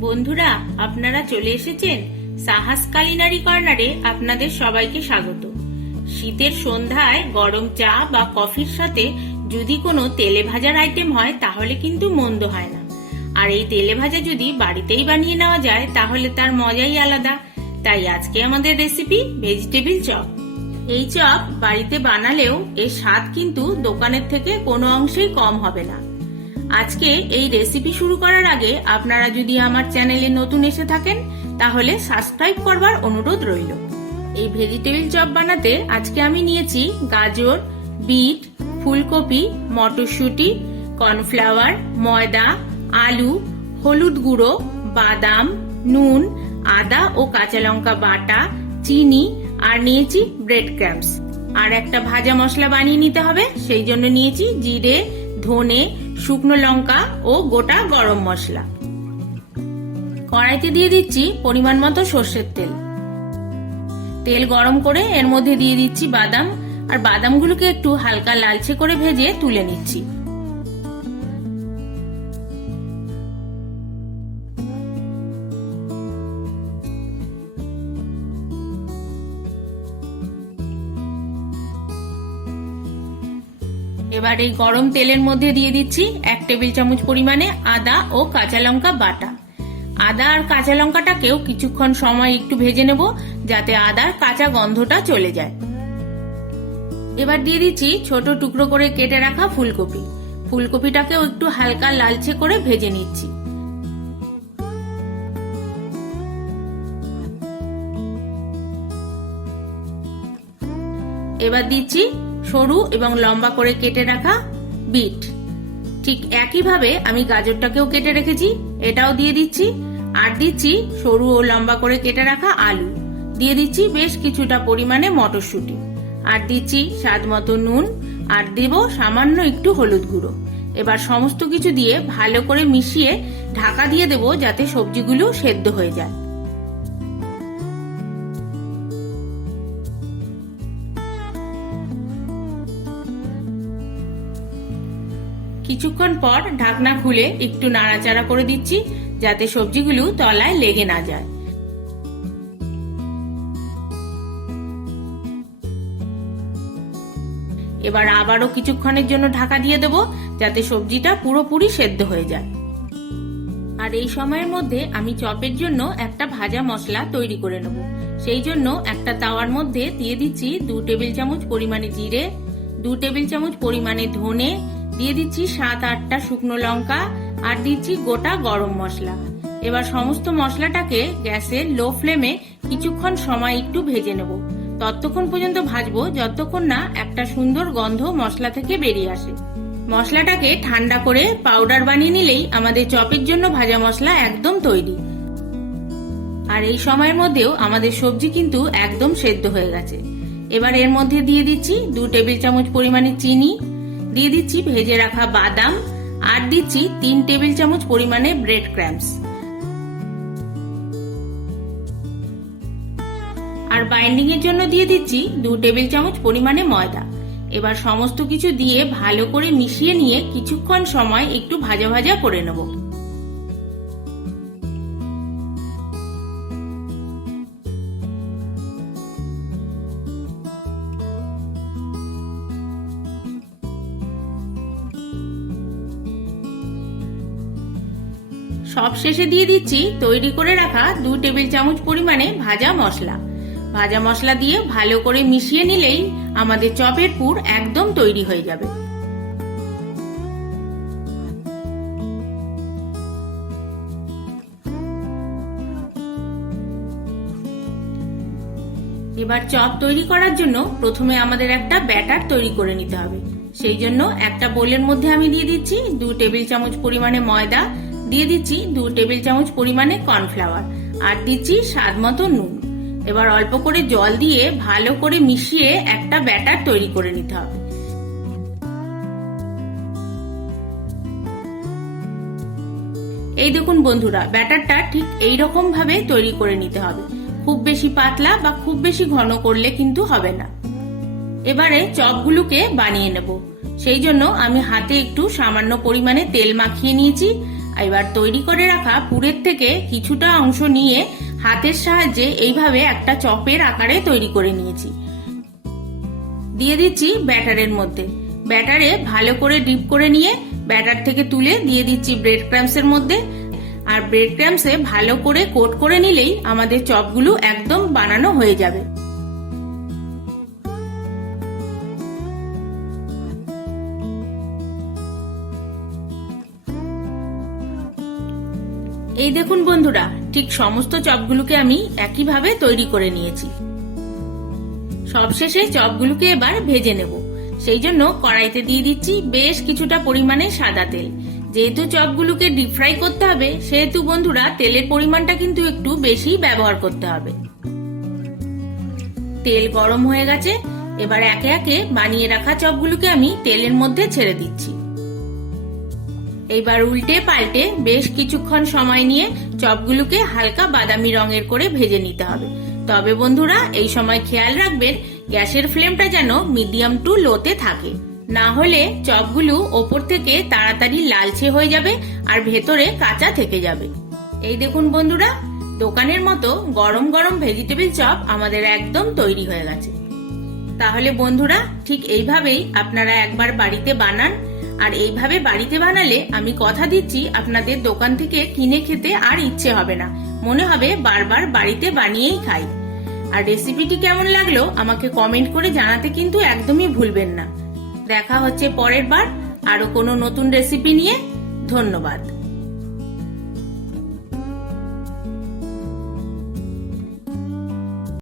বন্ধুরা, আপনারা চলে এসেছেন সাহাস কালিনারি কর্নারে আপনাদের সবাইকে স্বাগত। শীতের সন্ধ্যায় গরম চা বা কফির সাথে যদি কোনো তেলে ভাজার আইটেম হয়, তাহলে কিন্তু মন্দ হয় না। আর এই তেলে ভাজা যদি বাড়িতেই বানিয়ে নেওয়া যায়, তাহলে তার মজাই আলাদা। তাই আজকে আমাদের রেসিপি ভেজিটেবিল চপ এই চপ বাড়িতে বানালেও এর স্বাদ কিন্তু দোকানের থেকে কোনো অংশেই কম হবে না। আজকে এই রেসিপি শুরু করার আগে আপনারা যদি আমার চ্যানেলে নতুন এসে থাকেন, তাহলে সাবস্ক্রাইব করবার অনুরোধ রইল। এই ভেজিটেবিল চপ বানাতে আজকে আমি নিয়েছি গাজর, বিট, ফুলকপি, মটরশুঁটি কর্নফ্লাওয়ার ময়দা, আলু, হলুদ গুঁড়ো, বাদাম, নুন, আদা ও কাঁচা লঙ্কা বাটা, চিনি আর নিয়েছি ব্রেড ক্র্যাম্পস আর একটা ভাজা মশলা বানিয়ে নিতে হবে, সেই জন্য নিয়েছি জিরে, ধনে শুকনো লঙ্কা ও গোটা গরম মশলা। কড়াইতে দিয়ে দিচ্ছি পরিমাণ মতো সর্ষের তেল। তেল গরম করে এর মধ্যে দিয়ে দিচ্ছি বাদাম, আর বাদামগুলোকে একটু হালকা লালচে করে ভেজে তুলে নিচ্ছি। এবার এই গরম তেলের মধ্যে দিয়ে দিচ্ছি এক টেবিল চামচ পরিমাণে আদা ও কাঁচা লঙ্কা বাটা। আদা আর কাঁচা লঙ্কাটাকেও কিছুক্ষণ সময় একটু ভেজে নেব যাতে আদার কাঁচা গন্ধটা চলে যায়। এবার দিয়ে দিচ্ছি ছোট টুকরো করে কেটে রাখা ফুলকপি। ফুলকপিটাকেও একটু হালকা লালচে করে ভেজে নিচ্ছি। এবার দিচ্ছি সরু এবং লম্বা করে কেটে রাখা বিট। ঠিক একইভাবে আমি গাজরটাকেও কেটে রেখেছি, এটাও দিয়ে দিচ্ছি। আর দিচ্ছি সরু ও লম্বা করে কেটে রাখা আলু। দিয়ে দিচ্ছি বেশ কিছুটা পরিমাণে মটরশুঁটি। আর দিচ্ছি স্বাদ মতো নুন। আর দেব সামান্য একটু হলুদ গুঁড়ো। এবার সমস্ত কিছু দিয়ে ভালো করে মিশিয়ে ঢাকা দিয়ে দেব যাতে সবজিগুলো সেদ্ধ হয়ে যায়। কিছুক্ষণ পর ঢাকনা খুলে একটু নাড়াচাড়া করে দিচ্ছি, যাতে সবজিগুলো তলায় লেগে না যায়। এবার আবারও কিছুক্ষণের জন্য ঢাকা দিয়ে দেব, যাতে সবজিটা পুরোপুরি সেদ্ধ হয়ে যায়। আর এই সময়ের মধ্যে আমি চপের জন্য একটা ভাজা মশলা তৈরি করে নেব। সেই জন্য একটা তাওয়ার মধ্যে দিয়ে দিচ্ছি দু টেবিল চামচ পরিমাণে জিরে, দু টেবিল চামচ পরিমাণে ধনে দিয়ে দিচ্ছি সাত আটটা শুকনো লঙ্কা আর দিচ্ছি গোটা গরম মশলা। এবার সমস্ত মশলাটাকে গ্যাসে লো ফ্লেমে কিছুক্ষণ সময় একটু ভেজে নেব। ততক্ষণ পর্যন্ত ভাজবো, যতক্ষণ না একটা সুন্দর গন্ধ মশলা থেকে বেরিয়ে আসে। মশলাটাকে ঠান্ডা করে পাউডার বানিয়ে নিলেই আমাদের চপের জন্য ভাজা মশলা একদম তৈরি। আর এই সময়ের মধ্যেও আমাদের সবজি কিন্তু একদম সেদ্ধ হয়ে গেছে। এবার এর মধ্যে দিয়ে দিচ্ছি দু টেবিল চামচ পরিমাণে চিনি দিয়ে দিচ্ছি ভেজে রাখা বাদাম আর দিচ্ছি তিন টেবিল চামচ পরিমাণে ব্রেড ক্র্যাম্পস আর বাইন্ডিং এর জন্য দিয়ে দিচ্ছি দু টেবিল চামচ পরিমাণে ময়দা। এবার সমস্ত কিছু দিয়ে ভালো করে মিশিয়ে নিয়ে কিছুক্ষণ সময় একটু ভাজা ভাজা করে নেব। সব শেষে দিয়ে দিচ্ছি তৈরি করে রাখা দু টেবিল চামচ পরিমাণে ভাজা মশলা। ভাজা মশলা দিয়ে ভালো করে মিশিয়ে নিলেই আমাদের চপের পুর একদম তৈরি হয়ে যাবে। এবার চপ তৈরি করার জন্য প্রথমে আমাদের একটা ব্যাটার তৈরি করে নিতে হবে। সেই জন্য একটা বোলের মধ্যে আমি দিয়ে দিচ্ছি দু টেবিল চামচ পরিমাণে ময়দা দিয়ে দিচ্ছি দু টেবিল চামচ পরিমাণে কর্নফ্লাওয়ার আর দিচ্ছি স্বাদ মতো নুন। এবার অল্প করে জল দিয়ে ভালো করে মিশিয়ে একটা ব্যাটার তৈরি করে নিতে হবে। এই দেখুন বন্ধুরা, ব্যাটারটা ঠিক এই রকম ভাবে তৈরি করে নিতে হবে। খুব বেশি পাতলা বা খুব বেশি ঘন করলে কিন্তু হবে না। এবারে চপগুলোকে বানিয়ে নেব। সেই জন্য আমি হাতে একটু সামান্য পরিমাণে তেল মাখিয়ে নিয়েছি। এবার তৈরি করে রাখা পুরের থেকে কিছুটা অংশ নিয়ে হাতের সাহায্যে এইভাবে একটা চপের আকারে তৈরি করে নিয়েছি। দিয়ে দিচ্ছি ব্যাটারের মধ্যে। ব্যাটারে ভালো করে ডিপ করে নিয়ে ব্যাটার থেকে তুলে দিয়ে দিচ্ছি ব্রেড ক্রামসের মধ্যে। আর ব্রেড ক্রামসে ভালো করে কোট করে নিলেই আমাদের চপগুলো একদম বানানো হয়ে যাবে। এই দেখুন বন্ধুরা, ঠিক সমস্ত চপগুলোকে আমি একইভাবে তৈরি করে নিয়েছি। সবশেষে চপগুলোকে এবার ভেজে নেব। সেই জন্য কড়াইতে দিয়ে দিচ্ছি বেশ কিছুটা পরিমাণে সাদা তেল। যেহেতু চপগুলোকে ডিপ ফ্রাই করতে হবে, সেহেতু বন্ধুরা, তেলের পরিমাণটা কিন্তু একটু বেশি ব্যবহার করতে হবে। তেল গরম হয়ে গেছে, এবার একে একে বানিয়ে রাখা চপগুলোকে আমি তেলের মধ্যে ছেড়ে দিচ্ছি। এইবার উল্টে পাল্টে বেশ কিছুক্ষণ সময় নিয়ে চপগুলোকে হালকা বাদামি রঙের করে ভেজে নিতে হবে। তবে বন্ধুরা, এই সময় খেয়াল রাখবেন, গ্যাসের ফ্লেমটা যেন মিডিয়াম টু লোতে থাকে। না হলে চপগুলো ওপর থেকে তাড়াতাড়ি লালচে হয়ে যাবে আর ভেতরে কাঁচা থেকে যাবে। এই দেখুন বন্ধুরা, দোকানের মতো গরম গরম ভেজিটেবিল চপ আমাদের একদম তৈরি হয়ে গেছে। তাহলে বন্ধুরা, ঠিক এইভাবেই আপনারা একবার বাড়িতে বানান আর এইভাবে বাড়িতে বানালে আমি কথা দিচ্ছি আপনাদের দোকান থেকে কিনে খেতে আর ইচ্ছে হবে না। মনে হবে বারবার বাড়িতে বানিয়েই খাই। আর রেসিপিটি কেমন লাগল আমাকে কমেন্ট করে জানাতে কিন্তু একদমই ভুলবেন না। দেখা হচ্ছে পরের বার। আরও কোনো নতুন রেসিপি নিয়ে। ধন্যবাদ।